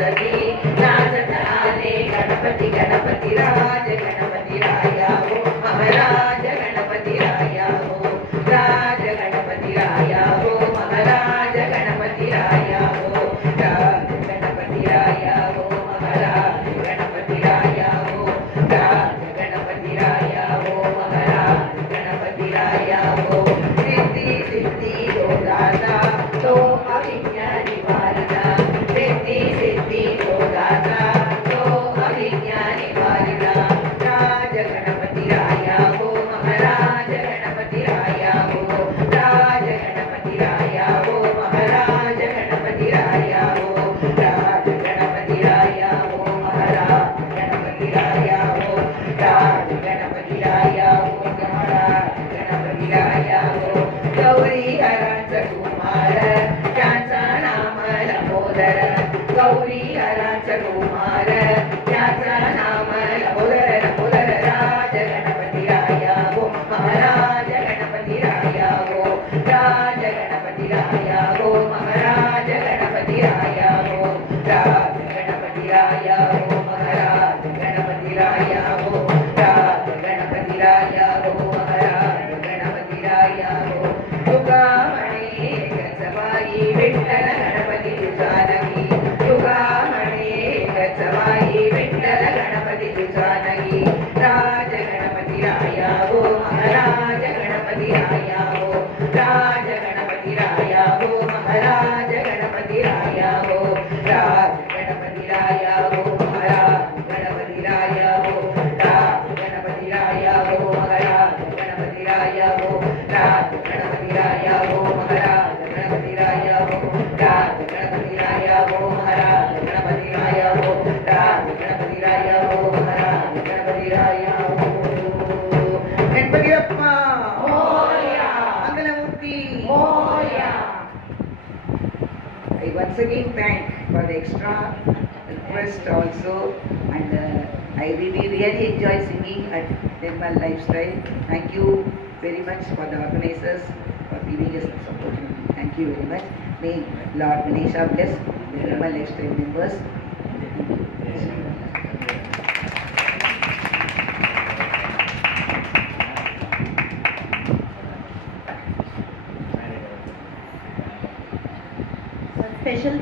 सगळी नाचत आले गणपती गणपती राज गणपती राया हो महाराज गणपती राया हो राज गणपती राया हो महाराज गणपती राया हो राज गणपती राया हो महाराज गणपती राया हो राज गणपती राया हो महाराज गणपती राया हो सिद्धी सिद्धी हो दाता तो अभिज्ञानी वारदा सिद्धी सिद्धी हो दाता तो अभिज्ञानी वारदा राज गणपती राया हो महाराज गणपती राया हो राज गणपती राया हो महाराज गणपती राया हो राज गणपती राया हो महाराज गणपती राया हो राज गणपती राया हो महाराज गणपती राया हो गौरी हराचा कुमार त्याचा नाम लंबोदर गौरी हराचा कुमार त्याचा नाम लंबोदर लंबोदर राज गणपती राया हो महाराज गणपती राया हो राज गणपती राया हो महाराज गणपती राया हो राज गणपती राया हो महाराज गणपती राया हो राज गणपती राया हो महाराज गणपती राया हो तुका म्हणे गजबाई विठ्ठल गणपती तुझा नगी तुका म्हणे गजबाई विठ्ठल गणपती तुझा नगी राज गणपती राया हो महाराज गणपती राया हो राज गणपती राया हो महाराज गणपती राया हो राज गणपती राया हो महाराज गणपती राया हो राज गणपती राया हो महाराज गणपती राया हो राज गणपती राया हो महाराज गणपती राया हो राज गणपती राया हो महाराज गणपती राया हो राज गणपती राया हो महाराज गणपती राया हो Ganpati Bappa Morya Mangalmurti Morya. I once again thank for the extra request also, and I really enjoy singing at Nirmal Lifestyle. Thank you very much for the organizers for giving us this opportunity. Thank you very much. May Lord Ganesha bless the Nirmal Lifestyle members. Special